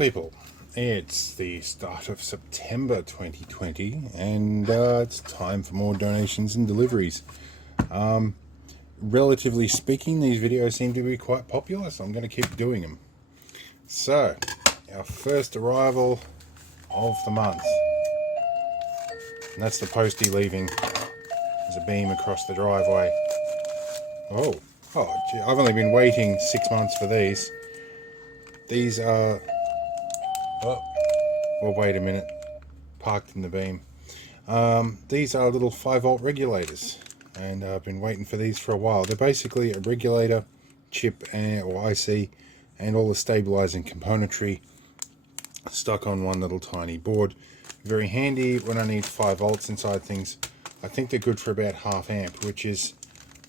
people, it's the start of September 2020 and it's time for more donations and deliveries. Relatively speaking, these videos seem to be quite popular, so I'm going to keep doing them. So, our first arrival of the month, and that's the postie leaving. There's a beam across the driveway. Oh gee, I've only been waiting 6 months for these. These are, well wait a minute, parked in the beam. These are little 5-volt regulators, and I've been waiting for these for a while. They're basically a regulator chip or IC and all the stabilizing componentry stuck on one little tiny board. Very handy when I need 5 volts inside things. I think they're good for about ½ amp, which is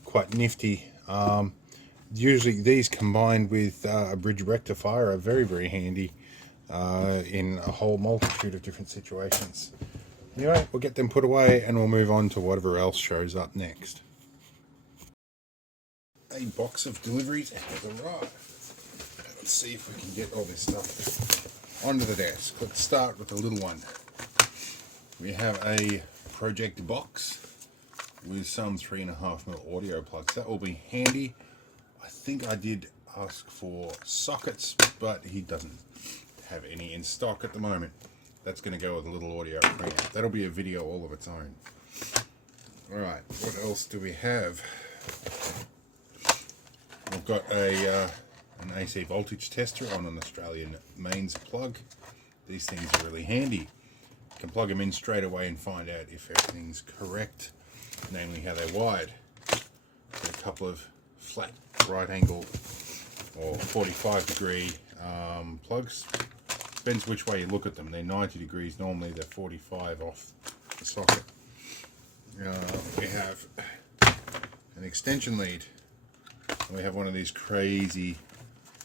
quite nifty. Usually these combined with a bridge rectifier are very handy in a whole multitude of different situations. Anyway, we'll get them put away and we'll move on to whatever else shows up next. A box of deliveries has arrived. Let's see if we can get all this stuff onto the desk. Let's start with the little one. We have a project box with some 3.5mm audio plugs. That will be handy. I think I did ask for sockets, but he doesn't have any in stock at the moment. That's going to go with a little audio preamp. That'll be a video all of its own. Alright, what else do we have? We've got an AC voltage tester on an Australian mains plug. These things are really handy. You can plug them in straight away and find out if everything's correct, namely how they're wired. Got a couple of flat right angle or 45 degree plugs. Depends which way you look at them. They're 90 degrees normally, they're 45 off the socket. We have an extension lead. We have one of these crazy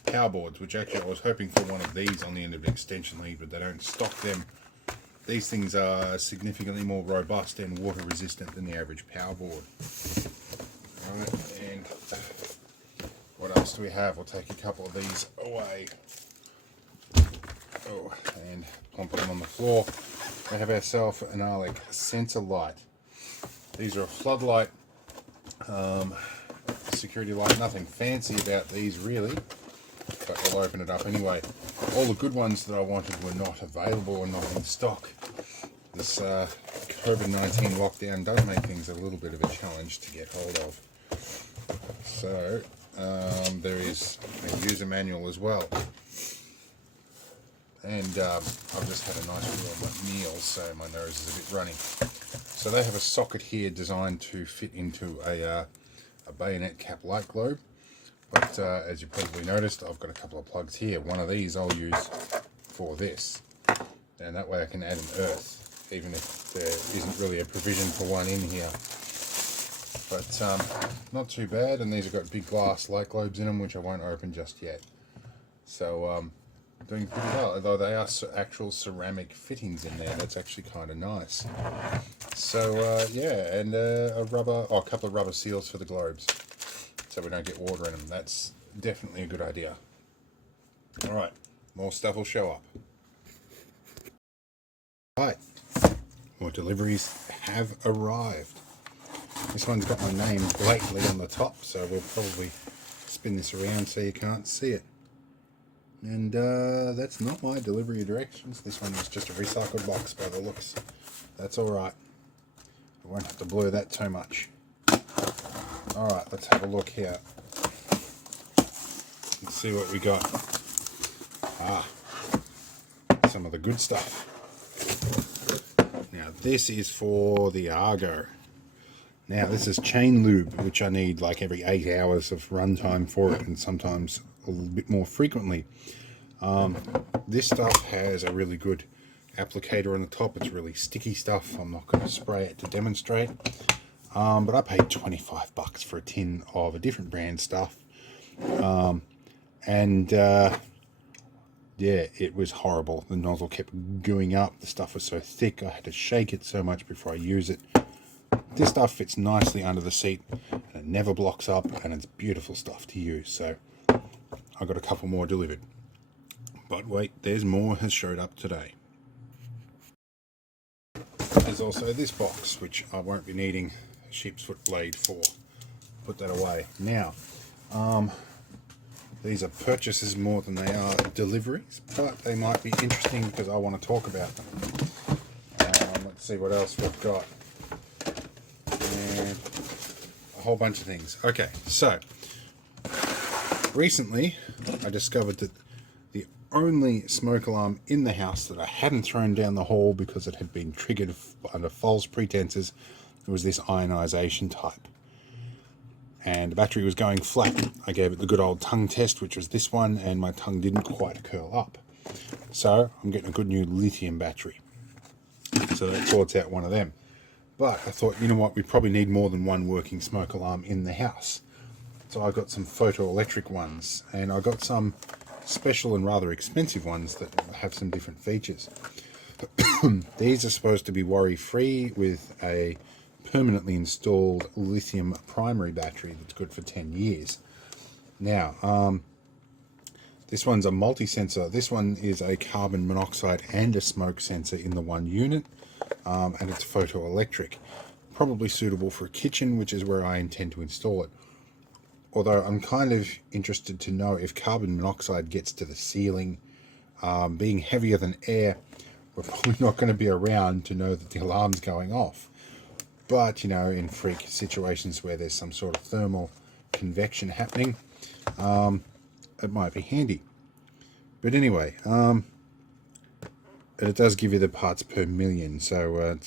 power boards, which actually I was hoping for one of these on the end of an extension lead, but they don't stock them. These things are significantly more robust and water resistant than the average power board. Alright, and what else do we have? We'll take a couple of these away. Oh, and plump them on the floor. We have ourselves an ALEC sensor light. These are a floodlight, security light, nothing fancy about these really, but we'll open it up anyway. All the good ones that I wanted were not available and not in stock. This COVID-19 lockdown does make things a little bit of a challenge to get hold of. So there is a user manual as well. And I've just had a nice meal, so my nose is a bit running. So they have a socket here designed to fit into a bayonet cap light globe. But as you probably noticed, I've got a couple of plugs here. One of these I'll use for this. And that way I can add an earth, even if there isn't really a provision for one in here. But not too bad, and these have got big glass light globes in them, which I won't open just yet. So doing pretty well, although they are actual ceramic fittings in there. That's actually kind of nice. So yeah, and a couple of rubber seals for the globes, so we don't get water in them. That's definitely a good idea. Alright, more stuff will show up. Right, more deliveries have arrived. This one's got my name blatantly on the top, so we'll probably spin this around so you can't see it. And that's not my delivery directions. This one is just a recycled box by the looks. That's alright. I won't have to blur that too much. Alright, let's have a look here. Let's see what we got. Some of the good stuff. Now this is for the Argo. Now this is chain lube, which I need like every 8 hours of runtime for it, and sometimes a little bit more frequently. This stuff has a really good applicator on the top. It's really sticky stuff. I'm not going to spray it to demonstrate, but I paid 25 bucks for a tin of a different brand stuff, and yeah, it was horrible. The nozzle kept going up. The stuff was so thick I had to shake it so much before I use it. This stuff fits nicely under the seat and it never blocks up, and it's beautiful stuff to use. So I got a couple more delivered. But wait, there's more has showed up today. There's also this box, which I won't be needing a sheep's foot blade for. Put that away. Now, these are purchases more than they are deliveries, but they might be interesting because I want to talk about them. Let's see what else we've got. And a whole bunch of things. Okay, so recently I discovered that the only smoke alarm in the house that I hadn't thrown down the hall because it had been triggered under false pretenses was this ionization type. And the battery was going flat. I gave it the good old tongue test, which was this one, and my tongue didn't quite curl up. So I'm getting a good new lithium battery. So that sorts out one of them. But I thought, you know what, we probably need more than one working smoke alarm in the house. So I got some photoelectric ones, and I got some special and rather expensive ones that have some different features. These are supposed to be worry-free with a permanently installed lithium primary battery that's good for 10 years. Now, this one's a multi-sensor. This one is a carbon monoxide and a smoke sensor in the one unit, and it's photoelectric. Probably suitable for a kitchen, which is where I intend to install it. Although I'm kind of interested to know if carbon monoxide gets to the ceiling. Being heavier than air, we're probably not going to be around to know that the alarm's going off. But, you know, in freak situations where there's some sort of thermal convection happening, it might be handy. But anyway, it does give you the parts per million, so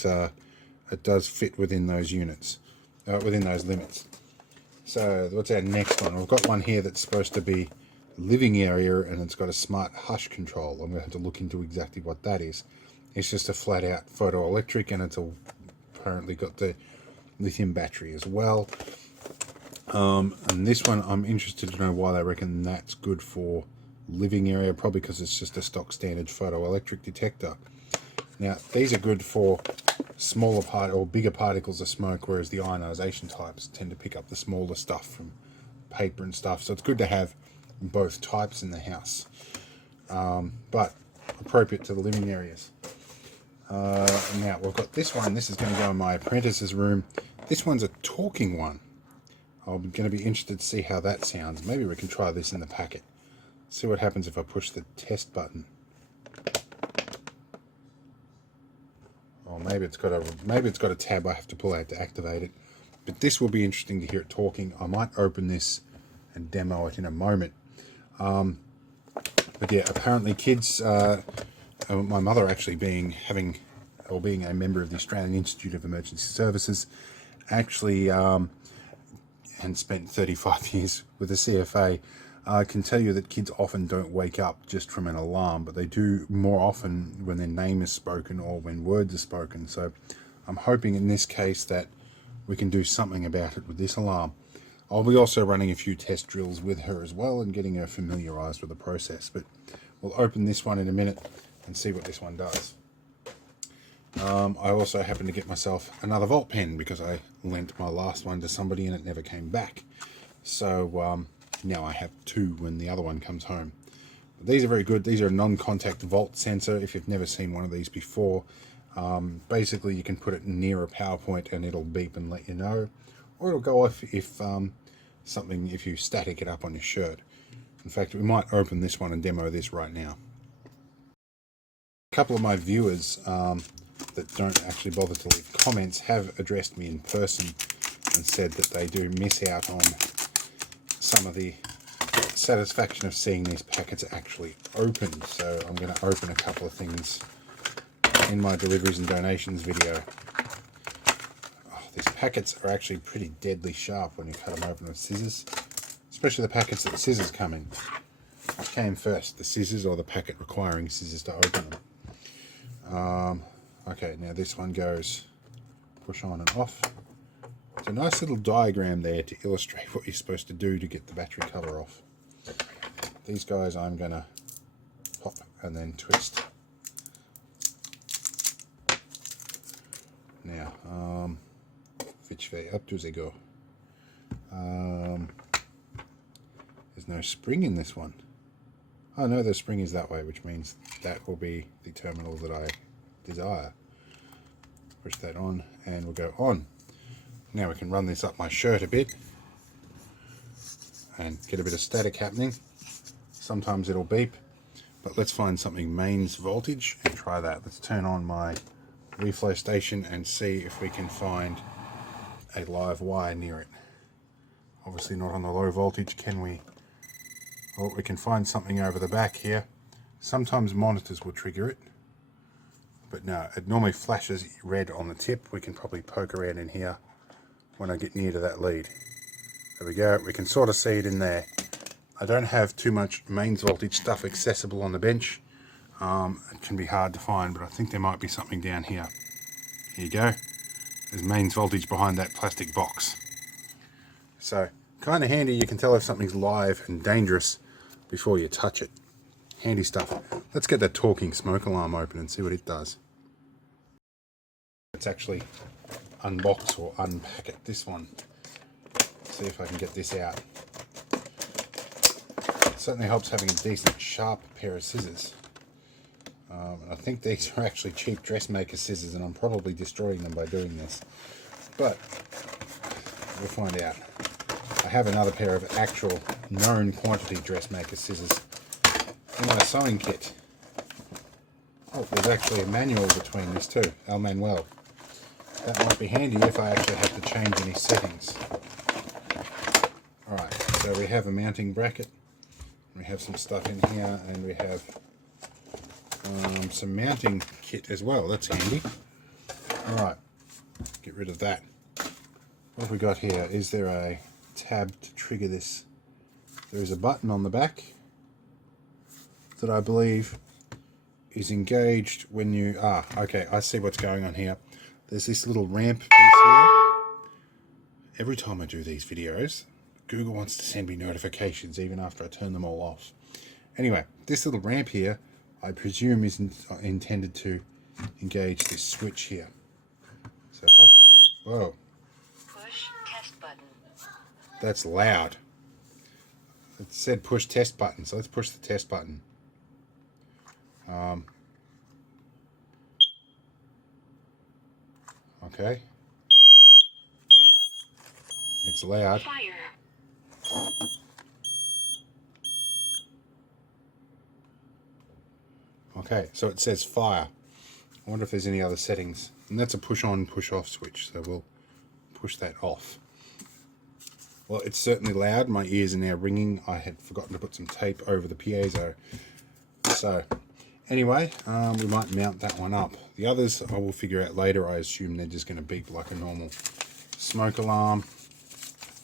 it does fit within those units, within those limits. So what's our next one? We've got one here that's supposed to be living area, and it's got a smart hush control. I'm going to have to look into exactly what that is. It's just a flat out photoelectric, and it's apparently got the lithium battery as well. And this one, I'm interested to know why they reckon that's good for living area. Probably because it's just a stock standard photoelectric detector. Now, these are good for smaller or bigger particles of smoke, whereas the ionization types tend to pick up the smaller stuff from paper and stuff. So it's good to have both types in the house, but appropriate to the living areas. Now we've got this one. This is going to go in my apprentice's room. This one's a talking one. I'm going to be interested to see how that sounds. Maybe we can try this in the packet. See what happens if I push the test button. Or maybe it's got a tab I have to pull out to activate it. But this will be interesting to hear it talking. I might open this and demo it in a moment. But yeah, apparently kids. My mother actually being a member of the Australian Institute of Emergency Services, actually, and spent 35 years with the CFA, can tell you that kids often don't wake up just from an alarm, but they do more often when their name is spoken or when words are spoken. So I'm hoping in this case that we can do something about it with this alarm. I'll be also running a few test drills with her as well and getting her familiarized with the process, but we'll open this one in a minute and see what this one does. I also happened to get myself another Volt pen because I lent my last one to somebody and it never came back. So now I have two when the other one comes home. But these are very good. These are a non-contact Volt sensor. If you've never seen one of these before, basically you can put it near a power point and it'll beep and let you know, or it'll go off if you static it up on your shirt. In fact, we might open this one and demo this right now. A couple of my viewers that don't actually bother to leave comments have addressed me in person and said that they do miss out on some of the satisfaction of seeing these packets actually opened. So I'm going to open a couple of things in my deliveries and donations video. Oh, these packets are actually pretty deadly sharp when you cut them open with scissors, especially the packets that the scissors come in. What came first, the scissors or the packet requiring scissors to open them? Okay, now this one goes push on and off. It's a nice little diagram there to illustrate what you're supposed to do to get the battery cover off. These guys I'm going to pop and then twist. Now, which way up do they go? There's no spring in this one. Oh no, the spring is that way, which means that will be the terminal that I desire. Push that on and we'll go on. Now we can run this up my shirt a bit and get a bit of static happening. Sometimes it'll beep, but let's find something mains voltage and try that. Let's turn on my reflow station and see if we can find a live wire near it. Obviously not on the low voltage, can we? Well, we can find something over the back here. Sometimes monitors will trigger it, but no, it normally flashes red on the tip. We can probably poke around in here when I get near to that lead. There we go, we can sort of see it in there. I don't have too much mains voltage stuff accessible on the bench. It can be hard to find, but I think there might be something down here. Here you go. There's mains voltage behind that plastic box. So, kind of handy, you can tell if something's live and dangerous before you touch it. Handy stuff. Let's get that talking smoke alarm open and see what it does. Let's actually unbox or unpack it, this one. See if I can get this out. It certainly helps having a decent sharp pair of scissors. I think these are actually cheap dressmaker scissors and I'm probably destroying them by doing this. But we'll find out. I have another pair of actual known quantity dressmaker scissors in my sewing kit. Oh, there's actually a manual between these two, El Manuel. That might be handy if I actually have to change any settings. Alright, so we have a mounting bracket, we have some stuff in here, and we have some mounting kit as well. That's handy. Alright, get rid of that. What have we got here? Is there a tab to trigger this? There is a button on the back that I believe is engaged when you... okay, I see what's going on here. There's this little ramp piece here. Every time I do these videos, Google wants to send me notifications even after I turn them all off. Anyway, this little ramp here, I presume is intended to engage this switch here. So if I... Whoa. Push test button. That's loud. It said push test button, so let's push the test button. Okay. It's loud. Fire. Okay, so it says fire. I wonder if there's any other settings. And that's a push on, push off switch, so we'll push that off. Well, it's certainly loud. My ears are now ringing. I had forgotten to put some tape over the piezo. So, anyway, we might mount that one up. The others I will figure out later. I assume they're just going to beep like a normal smoke alarm.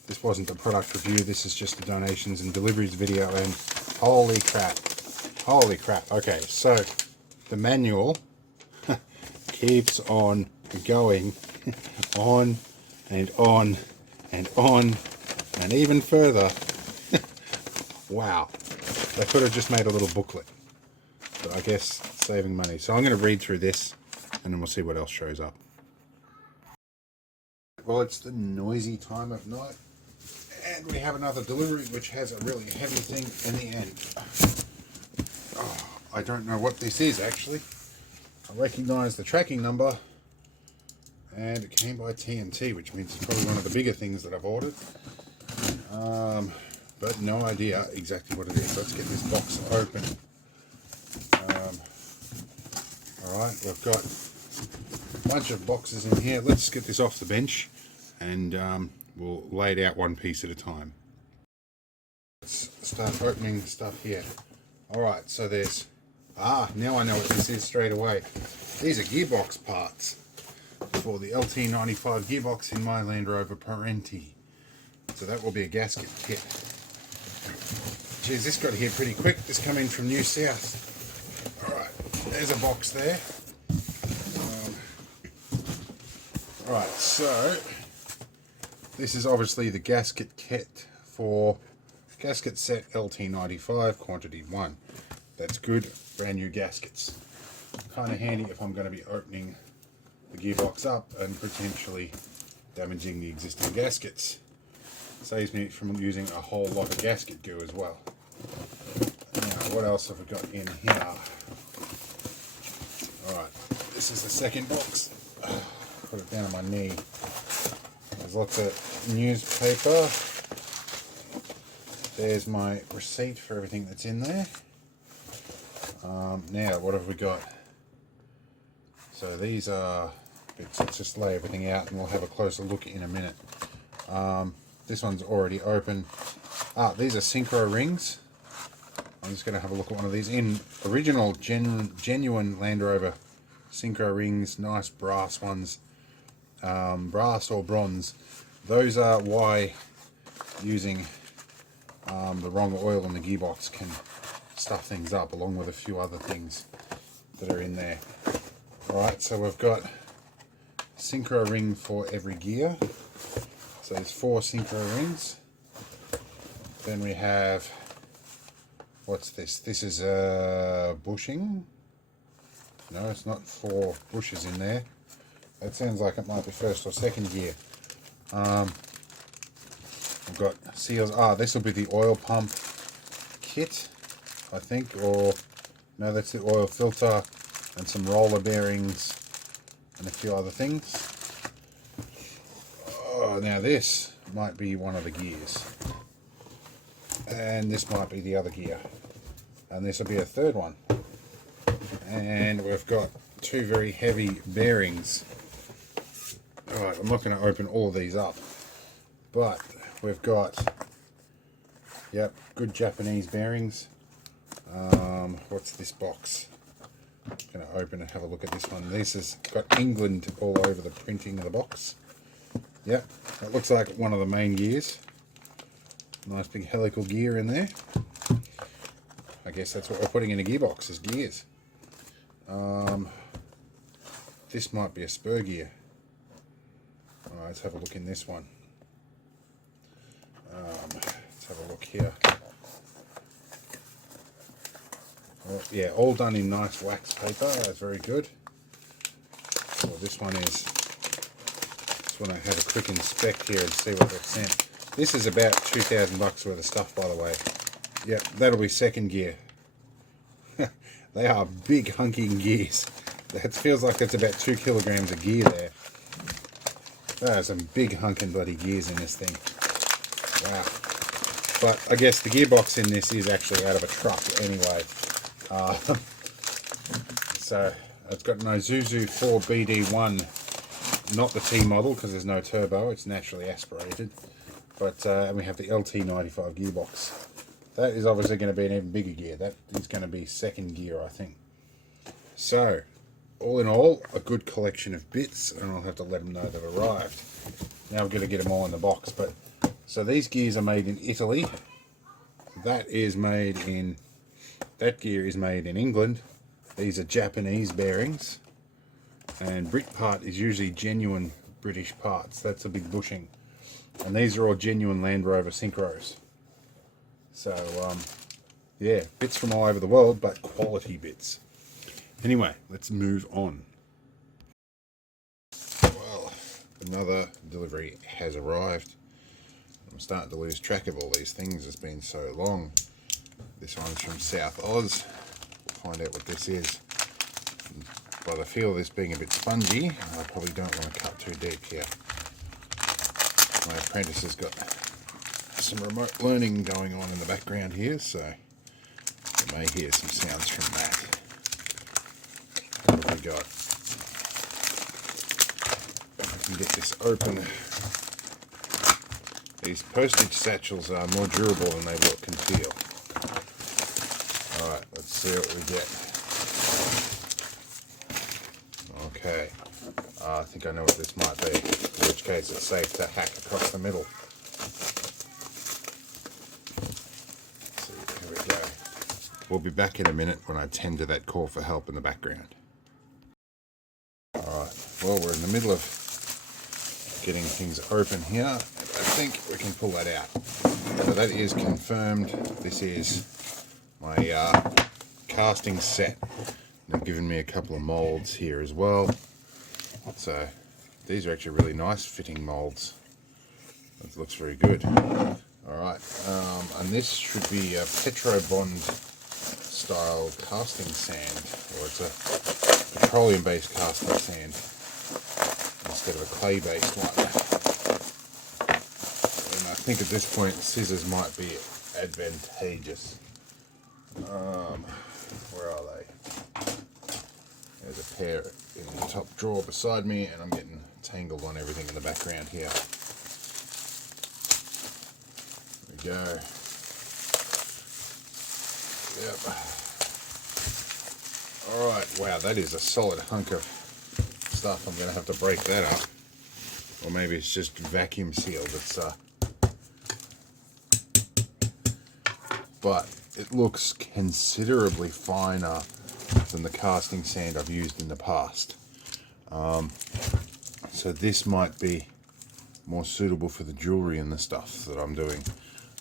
This wasn't a product review. This is just a donations and deliveries video, and holy crap. Holy crap. Okay, so the manual keeps on going on and on and on and even further. Wow. They could have just made a little booklet, but I guess saving money. So I'm going to read through this and then we'll see what else shows up. Well, it's the noisy time of night and we have another delivery which has a really heavy thing in the end. Oh, I don't know what this is actually. I recognise the tracking number and it came by TNT, which means it's probably one of the bigger things that I've ordered. But no idea exactly what it is. Let's get this box open. Alright, we've got a bunch of boxes in here. Let's get this off the bench and we'll lay it out one piece at a time. Let's start opening stuff here. Alright, so there's... now I know what this is straight away. These are gearbox parts for the LT95 gearbox in my Land Rover Parenti. So that will be a gasket kit. Geez, this got here pretty quick. This come in from New South. Alright, there's a box there. Alright, so this is obviously the gasket kit for gasket set LT95 quantity 1. That's good, brand new gaskets. Kind of handy if I'm going to be opening the gearbox up and potentially damaging the existing gaskets. Saves me from using a whole lot of gasket goo as well. Now, what else have we got in here? Alright, this is the second box. Put it down on my knee. There's lots of newspaper. There's my receipt for everything that's in there. Now, what have we got? So these are bits. Let's just lay everything out and we'll have a closer look in a minute. This one's already open. These are Synchro rings. I'm just going to have a look at one of these. In original, genuine Land Rover Synchro rings, nice brass ones. Brass or bronze. Those are why using the wrong oil in the gearbox can stuff things up, along with a few other things that are in there. Alright, so we've got Synchro ring for every gear. So there's 4 Synchro rings. Then we have, what's this? This is bushing. No, it's not 4 bushes in there. That sounds like it might be first or second gear. We've got seals. This will be the oil pump kit, I think, or no, that's the oil filter and some roller bearings and a few other things. Now this might be one of the gears, and this might be the other gear, and this will be a third one. And we've got 2 very heavy bearings. Alright, I'm not going to open all of these up, but we've got, yep, good Japanese bearings. What's this box? I'm going to open and have a look at this one. This has got England all over the printing of the box. Yep, that looks like one of the main gears. Nice big helical gear in there. I guess that's what we're putting in a gearbox, is gears. This might be a spur gear. Alright, let's have a look in this one. Let's have a look here. Well, yeah, all done in nice wax paper. That's very good. Well, this one is. Just want to have a quick inspect here and see what they've sent. This is about $2,000 worth of stuff, by the way. Yep, that'll be second gear. They are big hunking gears. That feels like it's about 2 kilograms of gear there. There are some big hunking bloody gears in this thing. Wow. But I guess the gearbox in this is actually out of a truck anyway. So it's got an Isuzu 4BD1, not the T model because there's no turbo, it's naturally aspirated. But and we have the LT95 gearbox. That is obviously going to be an even bigger gear. That is going to be second gear, I think. So, all in all, a good collection of bits, and I'll have to let them know they've arrived. Now we've got to get them all in the box. But so these gears are made in Italy. That gear is made in England. These are Japanese bearings, and brick part is usually genuine British parts. That's a big bushing, and these are all genuine Land Rover Synchros. So yeah, bits from all over the world, but quality bits. Anyway, let's move on. Well, another delivery has arrived. I'm starting to lose track of all these things. It's been so long. This one's from South Oz. We'll find out what this is. By the feel of this being a bit spongy, I probably don't want to cut too deep here. My apprentice has got some remote learning going on in the background here, so you may hear some sounds from that. What have we got? If I can get this open. These postage satchels are more durable than they look and feel. Alright, let's see what we get. Okay, I think I know what this might be, in which case it's safe to hack across the middle. Let's see, here we go. We'll be back in a minute when I tend to that call for help in the background. Alright, well, we're in the middle of getting things open here. I think we can pull that out. So that is confirmed. This is my casting set. They've given me a couple of molds here as well. So these are actually really nice fitting molds. That looks very good. Alright, and this should be a Petrobond style casting sand, or it's a petroleum based casting sand instead of a clay based one. And I think at this point scissors might be advantageous. Where are they? There's a pair in the top drawer beside me, and I'm getting tangled on everything in the background here. There we go. Yep. Alright, wow, that is a solid hunk of stuff. I'm going to have to break that up. Or maybe it's just vacuum sealed. But it looks considerably finer than the casting sand I've used in the past. So this might be more suitable for the jewelry and the stuff that I'm doing.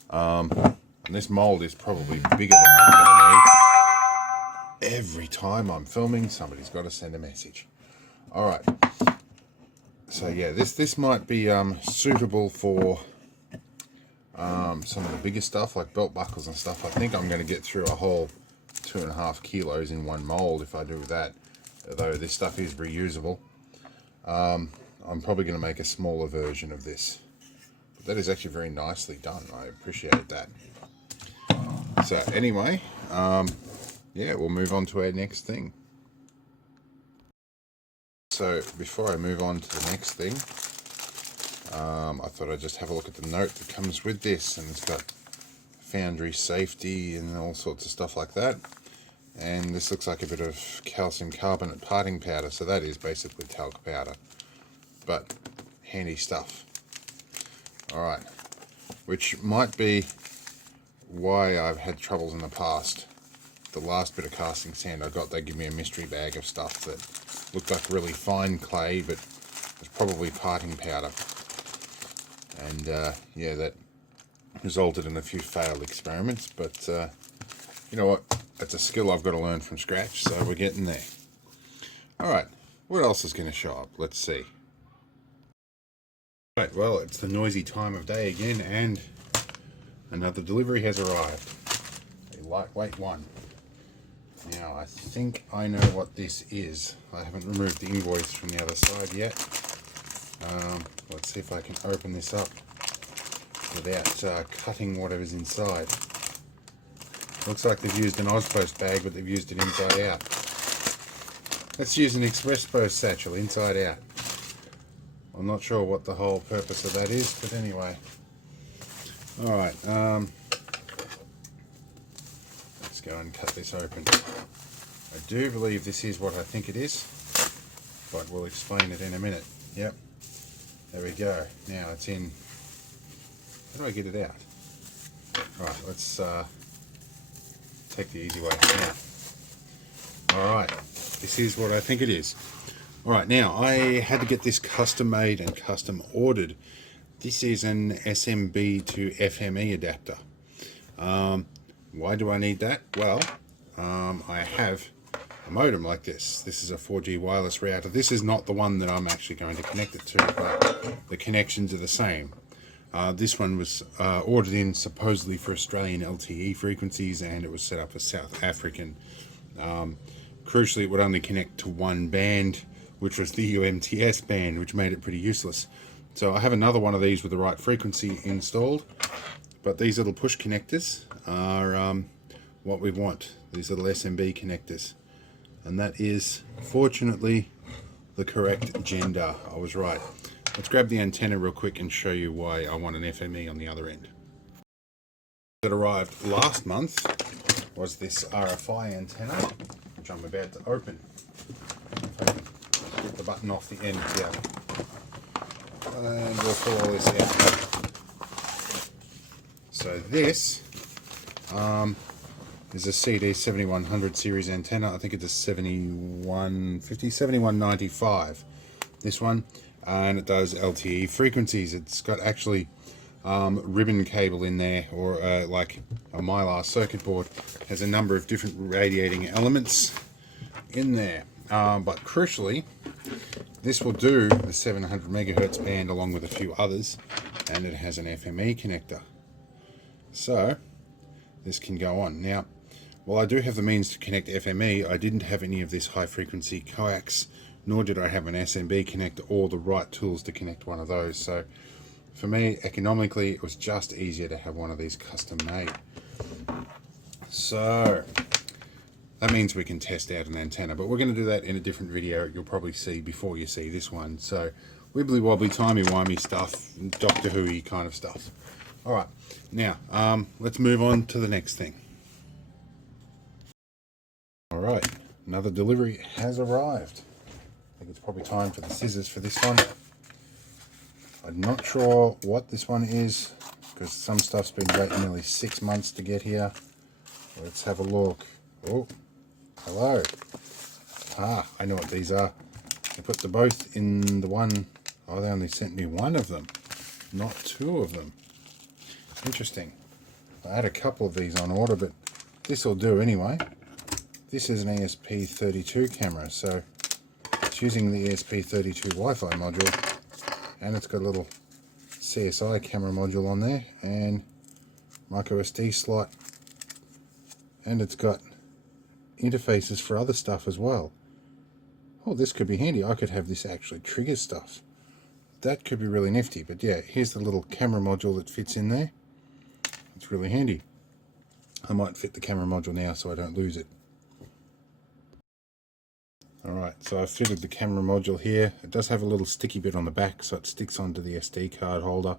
And this mold is probably bigger than I'm going to need. Every time I'm filming, somebody's got to send a message. Alright. So yeah, this might be suitable for some of the bigger stuff like belt buckles and stuff. I think I'm going to get through a whole 2.5 kilos in one mold if I do that, although this stuff is reusable. I'm probably going to make a smaller version of this, but that is actually very nicely done. I appreciate that. So anyway, yeah, we'll move on to our next thing. So before I move on to the next thing, I thought I'd just have a look at the note that comes with this, and it's got foundry safety and all sorts of stuff like that. And this looks like a bit of calcium carbonate parting powder, so that is basically talc powder, but handy stuff. Alright, which might be why I've had troubles in the past. The last bit of casting sand I got, they give me a mystery bag of stuff that looked like really fine clay, but was probably parting powder. And yeah, that resulted in a few failed experiments, but you know what, that's a skill I've got to learn from scratch, so we're getting there. Alright, what else is going to show up? Let's see. Right, well, it's the noisy time of day again, and another delivery has arrived. A lightweight one. Now, I think I know what this is. I haven't removed the invoice from the other side yet. Let's see if I can open this up without cutting whatever's inside. Looks like they've used an Ozpost bag, but they've used it inside out. Let's use an Express Post satchel inside out. I'm not sure what the whole purpose of that is, but anyway. Alright, let's go and cut this open. I do believe this is what I think it is, but we'll explain it in a minute. Yep, there we go. Now it's in. How do I get it out? Alright, let's take the easy way now. Alright, this is what I think it is. Alright, now I had to get this custom made and custom ordered. This is an SMB to FME adapter. Why do I need that? Well, I have a modem like this. This is a 4G wireless router. This is not the one that I'm actually going to connect it to, but the connections are the same. This one was ordered in supposedly for Australian LTE frequencies, and it was set up for South African. Crucially, it would only connect to one band, which was the UMTS band, which made it pretty useless. So I have another one of these with the right frequency installed, but these little push connectors are what we want, these little SMB connectors. And that is, fortunately, the correct gender. I was right. Let's grab the antenna real quick and show you why I want an FME on the other end. That arrived last month was this Rfi antenna, which I'm about to open. If I can get the button off the end here. And we'll pull all this out. So this is a CD7100 series antenna. I think it's a 7195. This one, and it does LTE frequencies. It's got actually ribbon cable in there, or like a Mylar circuit board. It has a number of different radiating elements in there, but crucially, this will do the 700 megahertz band along with a few others, and it has an FME connector. So this can go on. Now, while I do have the means to connect FME, I didn't have any of this high frequency coax, nor did I have an SMB connector or the right tools to connect one of those. So for me, economically, it was just easier to have one of these custom made. So that means we can test out an antenna, but we're going to do that in a different video you'll probably see before you see this one. So wibbly wobbly, timey-wimey stuff, Doctor Who-y kind of stuff. Alright, now let's move on to the next thing. Alright, another delivery has arrived. I think it's probably time for the scissors for this one. I'm not sure what this one is, because some stuff's been waiting nearly 6 months to get here. Let's have a look. Oh, hello. Ah, I know what these are. I put them both in the one. Oh, they only sent me one of them, not two of them. Interesting. I had a couple of these on order, but this will do anyway. This is an Esp32 camera, so it's using the Esp32 Wi-Fi module, and it's got a little CSI camera module on there, and micro SD slot, and it's got interfaces for other stuff as well. Oh, this could be handy. I could have this actually trigger stuff. That could be really nifty. But yeah, here's the little camera module that fits in there. It's really handy. I might fit the camera module now so I don't lose it. Alright, so I've fitted the camera module here. It does have a little sticky bit on the back, so it sticks onto the SD card holder.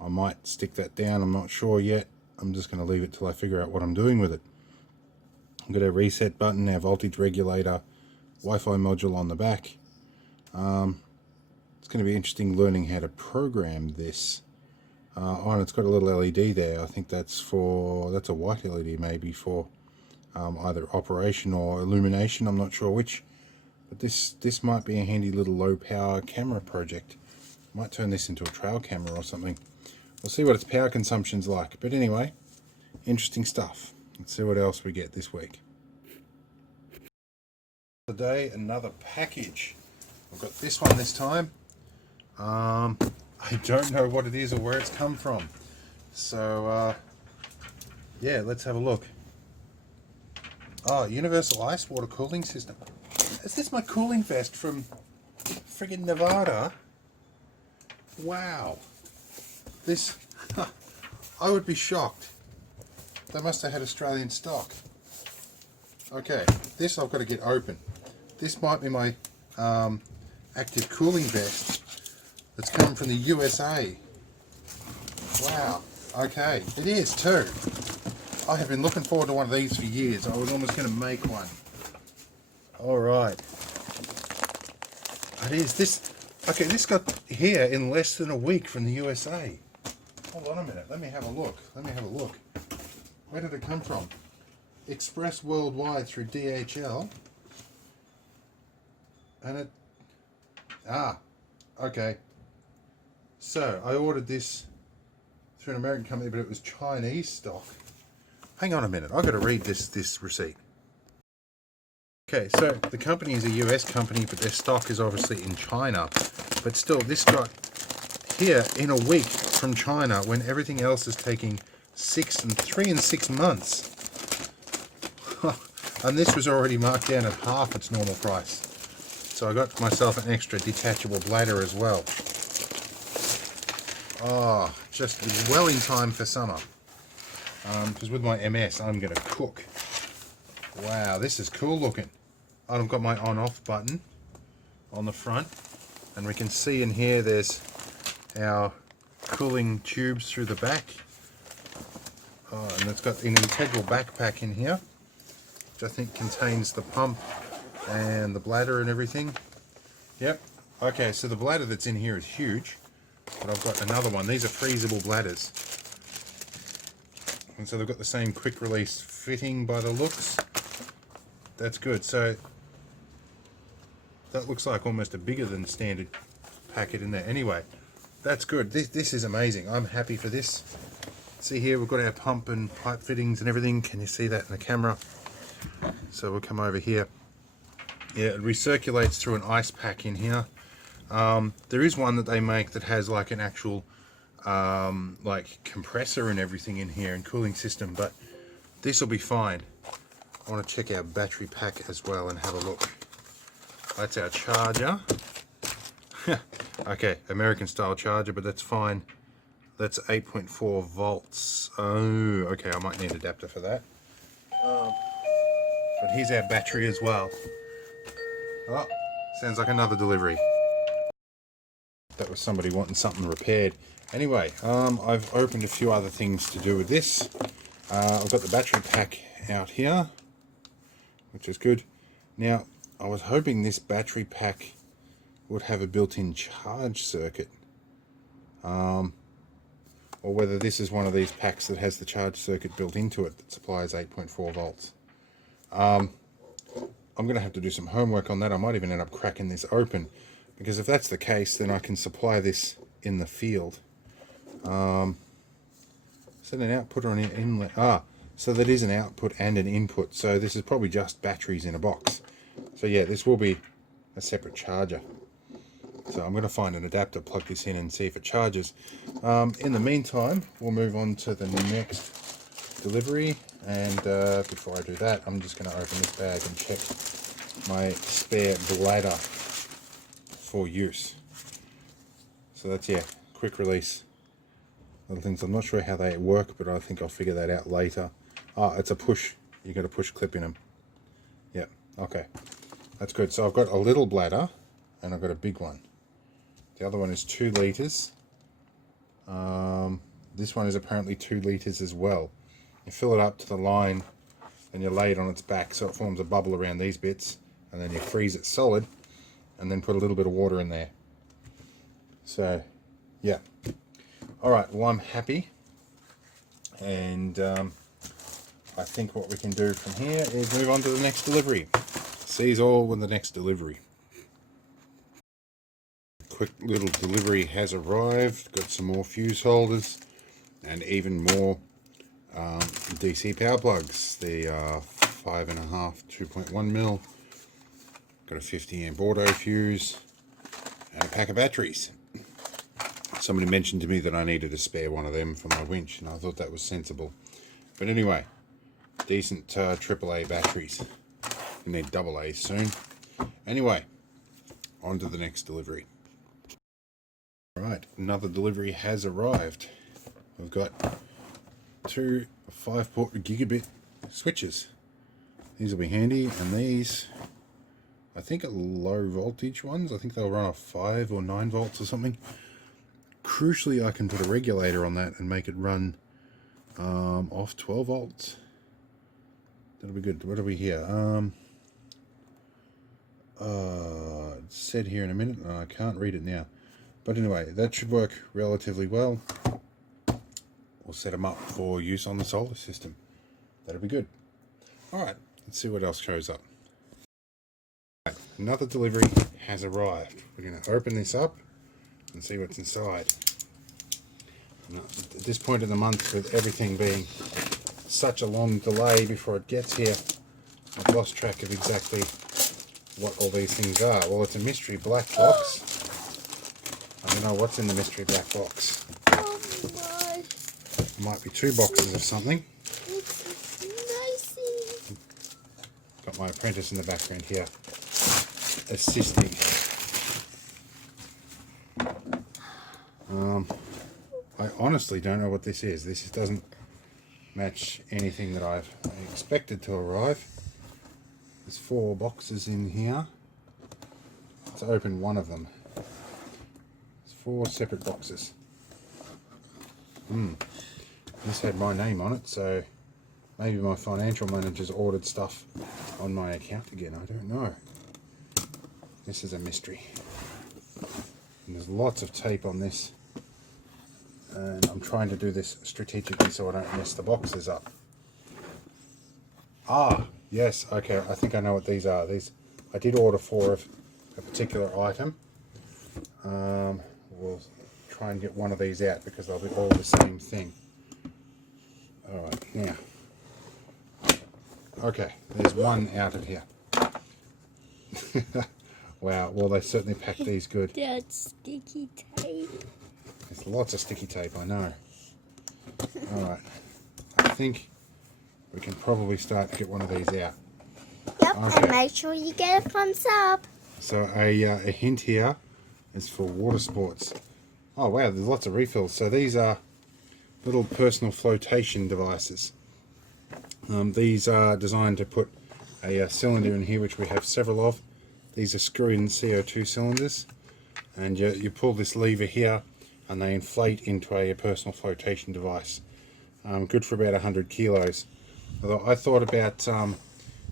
I might stick that down, I'm not sure yet. I'm just going to leave it till I figure out what I'm doing with it. I've got a reset button, our voltage regulator, Wi-Fi module on the back. It's going to be interesting learning how to program this. Oh, and it's got a little LED there. I think that's a white LED maybe for either operation or illumination. I'm not sure which. But this might be a handy little low power camera project. Might turn this into a trail camera or something. We'll see what its power consumption's like. But anyway, interesting stuff. Let's see what else we get this week. Today, another package. I've got this one this time. I don't know what it is or where it's come from. So, yeah, let's have a look. Oh, Universal Ice Water Cooling System. Is this my cooling vest from friggin' Nevada? Wow. This, I would be shocked. They must have had Australian stock. Okay, this I've got to get open. This might be my active cooling vest that's coming from the USA. Wow, okay, it is too. I have been looking forward to one of these for years. I was almost going to make one. Alright. It is. This, okay, this got here in less than a week from the USA. Hold on a minute, let me have a look. Where did it come from? Express worldwide through DHL. And it... Ah, okay. So, I ordered this through an American company, but it was Chinese stock. Hang on a minute, I've got to read this receipt. Okay, so the company is a US company, but their stock is obviously in China. But still, this got here in a week from China when everything else is taking 3 and 6 months. And this was already marked down at half its normal price. So I got myself an extra detachable bladder as well. Oh, just well in time for summer. Because with my MS, I'm going to cook. Wow, this is cool looking. I've got my on-off button on the front, and we can see in here there's our cooling tubes through the back. Oh, and it's got an integral backpack in here, which I think contains the pump and the bladder and everything. Yep. Okay, so the bladder that's in here is huge, but I've got another one. These are freezable bladders. And so they've got the same quick release fitting by the looks. That's good. So that looks like almost a bigger than standard packet in there. Anyway, that's good. This is amazing. I'm happy for this. See here, we've got our pump and pipe fittings and everything. Can you see that in the camera? So we'll come over here. Yeah, it recirculates through an ice pack in here. There is one that they make that has like an actual like compressor and everything in here and cooling system, but this will be fine. I want to check our battery pack as well and have a look. That's our charger. Okay, American style charger, but that's fine. That's 8.4 volts. Oh, okay, I might need an adapter for that. But here's our battery as well. Oh, sounds like another delivery. That was somebody wanting something repaired. Anyway, I've opened a few other things to do with this. I've got the battery pack out here, which is good. Now, I was hoping this battery pack would have a built-in charge circuit. Or whether this is one of these packs that has the charge circuit built into it that supplies 8.4 volts. I'm going to have to do some homework on that. I might even end up cracking this open, because if that's the case, then I can supply this in the field. Is that an output or an inlet? So that is an output and an input. So this is probably just batteries in a box. So yeah, this will be a separate charger. So I'm going to find an adapter, plug this in and see if it charges. In the meantime, we'll move on to the next delivery. And before I do that, I'm just going to open this bag and check my spare bladder for use. So that's, yeah, quick release. Little things. I'm not sure how they work, but I think I'll figure that out later. It's a push. You got a push clip in them. Yeah, okay. That's good. So I've got a little bladder and I've got a big one. The other one is 2 litres. This one is apparently 2 litres as well. You fill it up to the line and you lay it on its back so it forms a bubble around these bits, and then you freeze it solid and then put a little bit of water in there. So, yeah. Alright, well, I'm happy. And I think what we can do from here is move on to the next delivery. See you all with the next delivery. Quick little delivery has arrived. Got some more fuse holders and even more DC power plugs. The 5.5 2.1mm. Got a 50 amp auto fuse and a pack of batteries. Somebody mentioned to me that I needed a spare one of them for my winch, and I thought that was sensible. But anyway, decent AAA batteries. We need AA soon. Anyway, on to the next delivery. Right, another delivery has arrived. We've got 2 5-port gigabit switches. These will be handy, and these, I think, are low voltage ones. I think they'll run off 5 or 9 volts or something. Crucially, I can put a regulator on that and make it run off 12 volts. That'll be good. What are we here? It's said here in a minute, and I can't read it now. But anyway, that should work relatively well. We'll set them up for use on the solar system. That'll be good. Alright, let's see what else shows up. Right, another delivery has arrived. We're going to open this up and see what's inside. Now, at this point in the month, with everything being such a long delay before it gets here, I've lost track of exactly what all these things are. Well, it's a mystery black box. I don't know what's in the mystery black box. Oh my. Might be 2 boxes of something. It's nice. Got my apprentice in the background here assisting. I honestly don't know what this is. This doesn't match anything that I've expected to arrive. There's 4 boxes in here. Let's open one of them. It's 4 separate boxes. This had my name on it, so maybe my financial manager's ordered stuff on my account again. I don't know. This is a mystery. And there's lots of tape on this. And I'm trying to do this strategically so I don't mess the boxes up. Ah, yes, okay, I think I know what these are. These, I did order 4 of a particular item. We'll try and get one of these out because they'll be all the same thing. Alright, now. Okay, there's one out of here. Wow, well they certainly packed these good. That's sticky tape. There's lots of sticky tape, I know. Alright, I think we can probably start to get one of these out. Yep, Okay. and make sure you get a thumbs up. So a hint here is for water sports. Oh wow, there's lots of refills. So these are little personal flotation devices. These are designed to put a cylinder in here, which we have several of. These are screw-in CO2 cylinders, and you pull this lever here and they inflate into a personal flotation device. Good for about 100 kilos. Although I thought about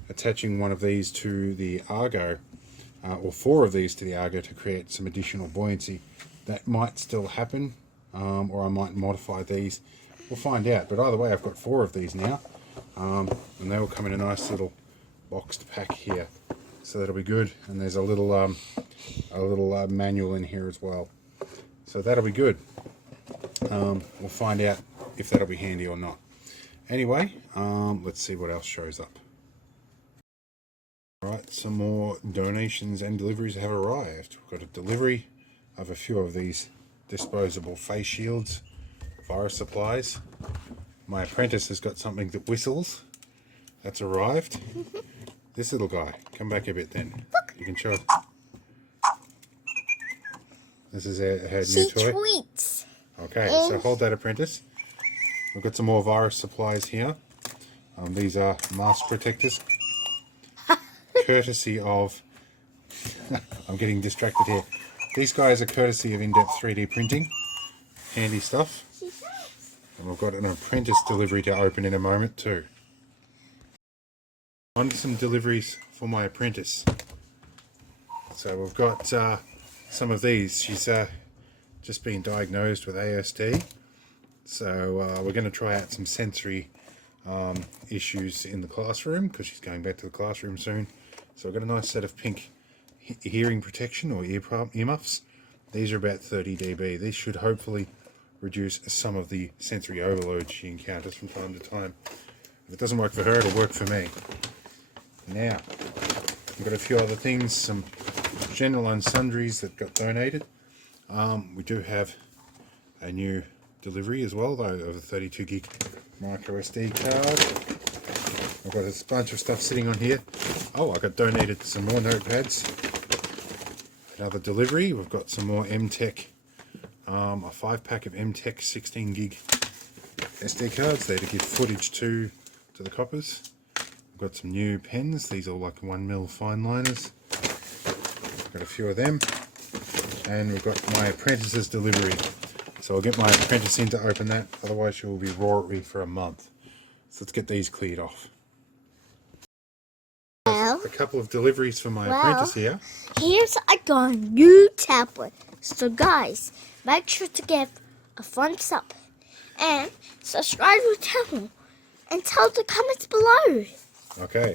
attaching one of these to the Argo, or 4 of these to the Argo, to create some additional buoyancy. That might still happen, or I might modify these. We'll find out. But either way, I've got 4 of these now, and they all come in a nice little boxed pack here, so that'll be good. And there's a little manual in here as well, so that'll be good. We'll find out if that'll be handy or not. Anyway, let's see what else shows up. Alright, some more donations and deliveries have arrived. We've got a delivery of a few of these disposable face shields, virus supplies. My apprentice has got something that whistles. That's arrived. This little guy, come back a bit then. Look. You can show it. This is her She new toy. tweets. Okay, so hold that, apprentice. We've got some more virus supplies here. These are mask protectors, courtesy of... I'm getting distracted here. These guys are courtesy of In-Depth 3D Printing. Handy stuff. And we've got an apprentice delivery to open in a moment too. On to some deliveries for my apprentice. So we've got some of these. She's just been diagnosed with ASD. So we're going to try out some sensory issues in the classroom, because she's going back to the classroom soon. So I've got a nice set of pink hearing protection or earmuffs. These are about 30 dB. These should hopefully reduce some of the sensory overload she encounters from time to time. If it doesn't work for her, it'll work for me. Now, we've got a few other things, some general and sundries that got donated. We do have a new delivery as well, though, of a 32 gig micro SD card. I've got a bunch of stuff sitting on here. Oh, I got donated some more notepads. Another delivery. We've got some more MTech, a 5-pack of MTech 16 gig SD cards there to give footage to the coppers. We've got some new pens. These are like 1mm fine liners. Got a few of them. And we've got my apprentice's delivery. So I'll get my apprentice in to open that, otherwise she will be raw for a month. So let's get these cleared off. Well, a couple of deliveries for my apprentice here. Here's a new tablet. So guys, make sure to give a thumbs up and subscribe to the channel and tell the comments below. Okay,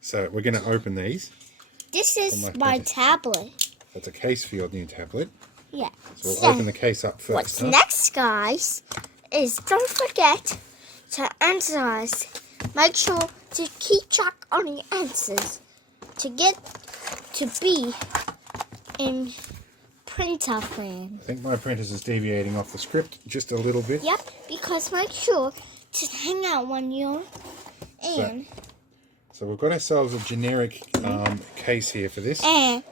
so we're going to open these. This is my tablet. That's a case for your new tablet. Yeah. So we'll open the case up first. What's next, guys, is don't forget to answers. Make sure to keep track on the answers to get to be in printer frame. I think my apprentice is deviating off the script just a little bit. Yep, because make sure to hang out when you're in. So we've got ourselves a generic case here for this. And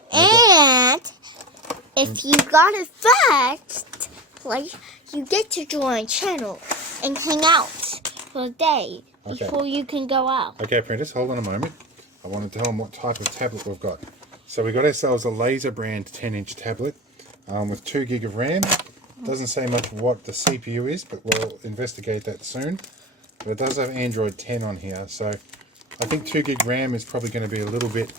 if you got it first place, you get to join channel and hang out for a day before you can go out. Okay, apprentice, hold on a moment. I want to tell them what type of tablet we've got. So we got ourselves a Laser brand 10-inch tablet with 2 gig of RAM. Doesn't say much what the CPU is, but we'll investigate that soon. But it does have Android 10 on here, so I think 2 gig RAM is probably going to be a little bit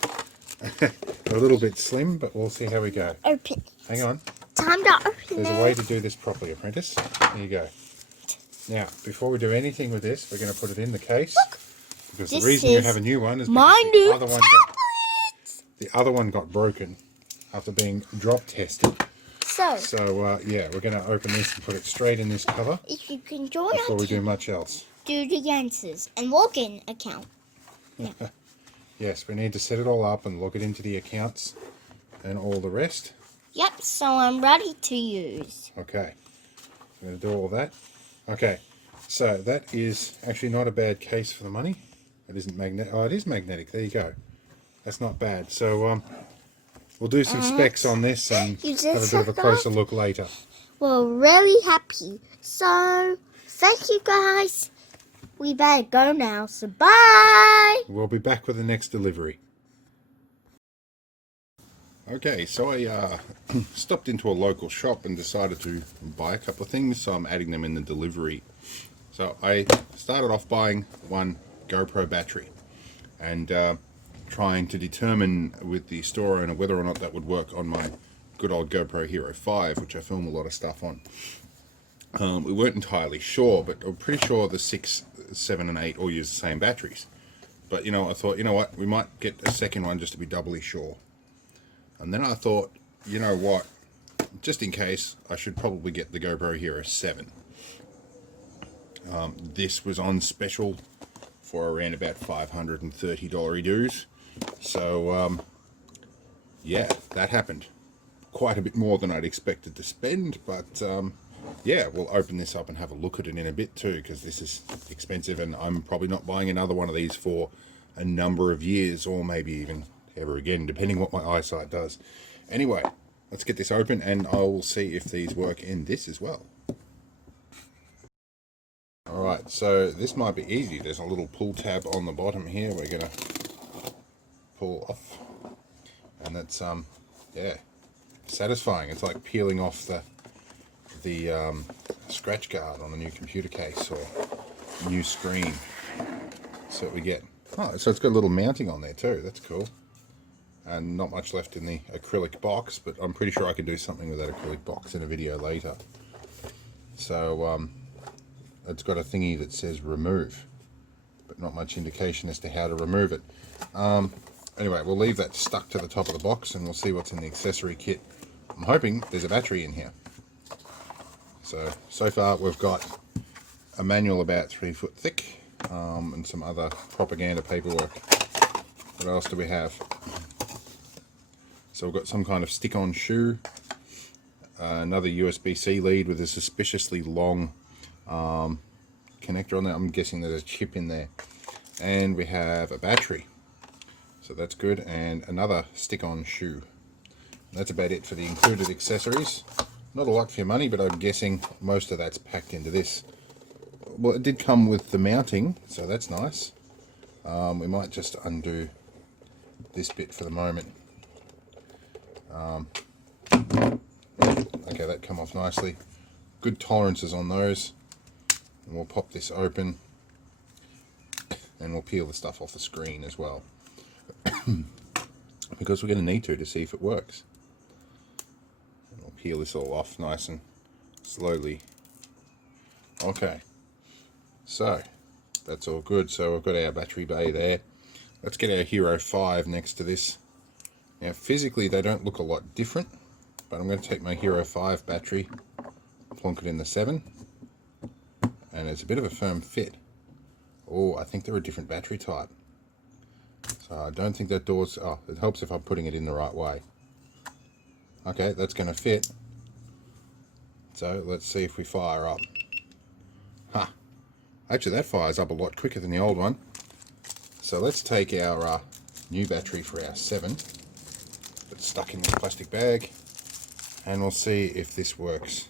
slim, but we'll see how we go. Open. Hang on. Time to open There's a way to do this properly, apprentice. There you go. Now, before we do anything with this, we're going to put it in the case. Look, because the reason you have a new one is my because new the other one got broken after being drop tested. So yeah, we're going to open this and put it straight in this cover if you can join before we do much else. Do the answers and login account. Yeah. Yes, we need to set it all up and log it into the accounts and all the rest. Yep, so I'm ready to use. Okay, I'm going to do all that. Okay, So that is actually not a bad case for the money. It isn't magnetic. Oh, it is magnetic. There you go. That's not bad. So we'll do some specs on this and have a bit of a closer look later. We're really happy. So, thank you guys. We better go now. So, bye. We'll be back with the next delivery. Okay, so I stopped into a local shop and decided to buy a couple of things, so I'm adding them in the delivery. So I started off buying one GoPro battery and trying to determine with the store owner whether or not that would work on my good old GoPro Hero 5, which I film a lot of stuff on. We weren't entirely sure, but we're pretty sure the 6, 7 and 8 all use the same batteries. But you know, I thought, you know what, we might get a second one just to be doubly sure. And then I thought, you know what, just in case, I should probably get the GoPro Hero 7. This was on special for around about $530 dues. So, yeah, that happened. Quite a bit more than I'd expected to spend, but yeah, we'll open this up and have a look at it in a bit too, because this is expensive and I'm probably not buying another one of these for a number of years, or maybe even ever again, depending what my eyesight does. Anyway, let's get this open and I'll see if these work in this as well. Alright, so this might be easy. There's a little pull tab on the bottom here we're going to pull off. And that's, yeah, satisfying. It's like peeling off the scratch guard on a new computer case or new screen. So what we get. Oh, so it's got a little mounting on there too. That's cool. And not much left in the acrylic box, but I'm pretty sure I can do something with that acrylic box in a video later. So it's got a thingy that says remove, but not much indication as to how to remove it. Anyway, we'll leave that stuck to the top of the box and we'll see what's in the accessory kit. I'm hoping there's a battery in here. So far we've got a manual about 3 foot thick, and some other propaganda paperwork. What else do we have? So we've got some kind of stick-on shoe, another USB-C lead with a suspiciously long connector on there. I'm guessing there's a chip in there. And we have a battery, so that's good, and another stick-on shoe. And that's about it for the included accessories. Not a lot for your money, but I'm guessing most of that's packed into this. Well, it did come with the mounting, so that's nice. We might just undo this bit for the moment. Okay, that come off nicely. Good tolerances on those. And we'll pop this open and we'll peel the stuff off the screen as well. Because we're going to need to see if it works. And we'll peel this all off nice and slowly. Okay, so that's all good. So we've got our battery bay there. Let's get our Hero 5 next to this. Now physically they don't look a lot different, but I'm going to take my Hero 5 battery, plonk it in the 7, and it's a bit of a firm fit. Oh, I think they're a different battery type. So I don't think that door's, oh, it helps if I'm putting it in the right way. Okay, that's going to fit. So let's see if we fire up. Huh. Actually that fires up a lot quicker than the old one. So let's take our new battery for our 7. It's stuck in this plastic bag, and we'll see if this works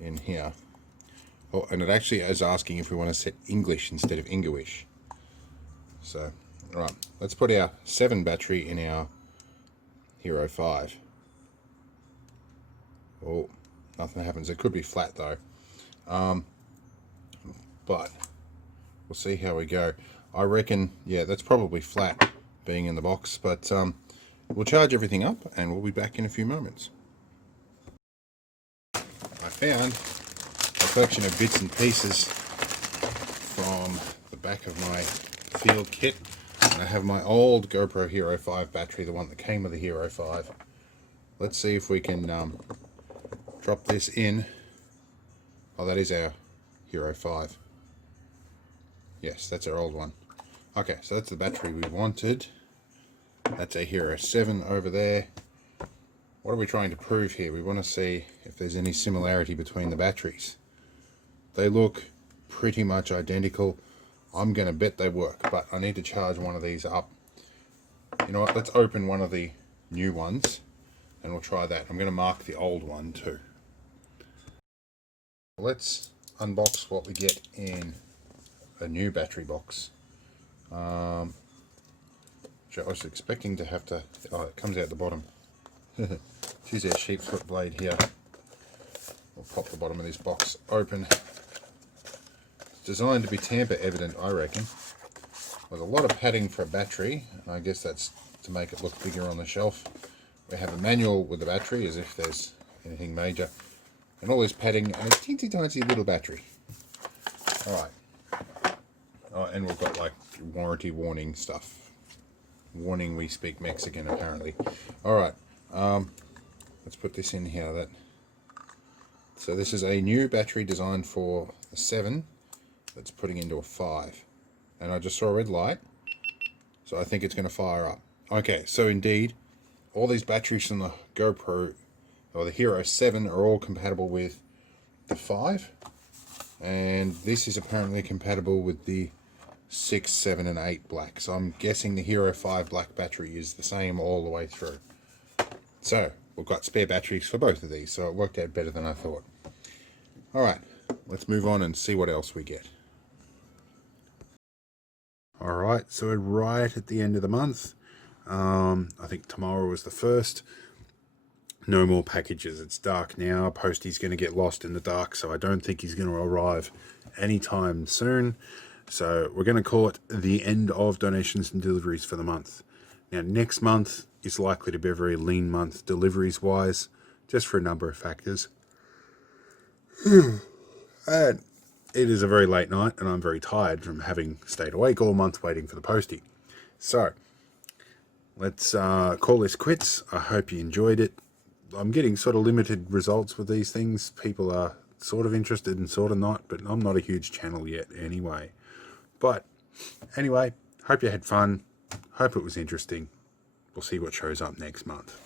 in here. Oh, and it actually is asking if we want to set English instead of English. So, right, let's put our 7 battery in our Hero 5. Oh, nothing happens. It could be flat though. But we'll see how we go. I reckon, yeah, that's probably flat being in the box, but we'll charge everything up and we'll be back in a few moments. I found a collection of bits and pieces from the back of my field kit. And I have my old GoPro Hero 5 battery, the one that came with the Hero 5. Let's see if we can drop this in. Oh, that is our Hero 5. Yes, that's our old one. Okay, so that's the battery we wanted. That's a Hero 7 over there. What are we trying to prove here? We want to see if there's any similarity between the batteries. They look pretty much identical. I'm going to bet they work, but I need to charge one of these up. You know what, let's open one of the new ones and we'll try that. I'm going to mark the old one too. Let's unbox what we get in a new battery box. Which I was expecting to have to... Oh, it comes out the bottom. Choose our sheepsfoot blade here. We'll pop the bottom of this box open. It's designed to be tamper evident, I reckon. With a lot of padding for a battery, and I guess that's to make it look bigger on the shelf. We have a manual with the battery, as if there's anything major. And all this padding, and a teensy tiny little battery. Alright. Oh, and we've got like warranty warning stuff. Warning we speak Mexican apparently. Alright. Let's put this in here. So this is a new battery designed for a 7 that's putting into a 5. And I just saw a red light. So I think it's going to fire up. Okay, so indeed, all these batteries from the Gopro or the Hero 7 are all compatible with the 5, and this is apparently compatible with the 6, 7 and 8 black. So I'm guessing the Hero 5 black battery is the same all the way through. So we've got spare batteries for both of these, so it worked out better than I thought. Alright, let's move on and see what else we get. Alright, so we're right at the end of the month. I think tomorrow was the 1st. No more packages. It's dark now. Postie's going to get lost in the dark, so I don't think he's going to arrive anytime soon. So we're going to call it the end of donations and deliveries for the month. Now, next month is likely to be a very lean month deliveries-wise, just for a number of factors. And it is a very late night, and I'm very tired from having stayed awake all month waiting for the postie. So, let's call this quits. I hope you enjoyed it. I'm getting sort of limited results with these things. People are sort of interested and sort of not, but I'm not a huge channel yet anyway. But anyway, hope you had fun. Hope it was interesting. We'll see what shows up next month.